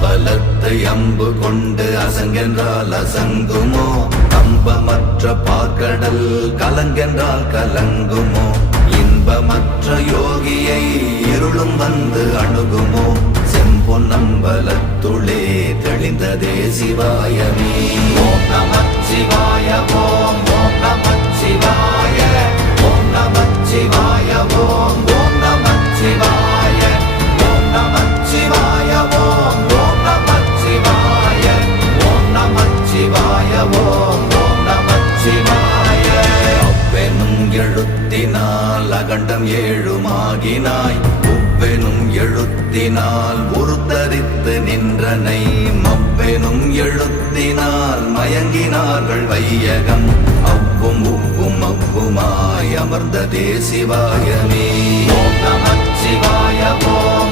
அம்பலத்தை அம்பு கொண்டு அசங்கென்றால் அசங்குமோ? கம்பமற்ற பார்க்கடல் கலங்கென்றால் கலங்குமோ? இன்பமற்ற யோகியை இருளும் வந்து அணுகுமோ? செம்பொன்னம்பலத்துளே தெளிந்ததே சிவாயமே. ஓம் நமச்சிவாய ஓம் ஓம் நமச்சிவாய ஓம் நமச்சிவாய ஓம் ஓம் நமச்சிவாய ஓம் நமச்சிவாய ஓம் ஓம் நமச்சிவாய ஓம் நமச்சிவாய ஓம் ஓம் நமச்சிவாய. அவ்வெனும் எழுத்தினால் அகண்டம் ஏழுமாகினாய், உவ்வெனும் எழுத்தினால் உருத்தரித்து நின்றனை, மவ்வெனும் எழுத்தினால் மயங்கினார்கள் வையகம், அவ்வும் உவ்வும் அவ்வுமாய் அமர்ந்ததே சிவாயமே. ஓம் நமச்சிவாய ஓம்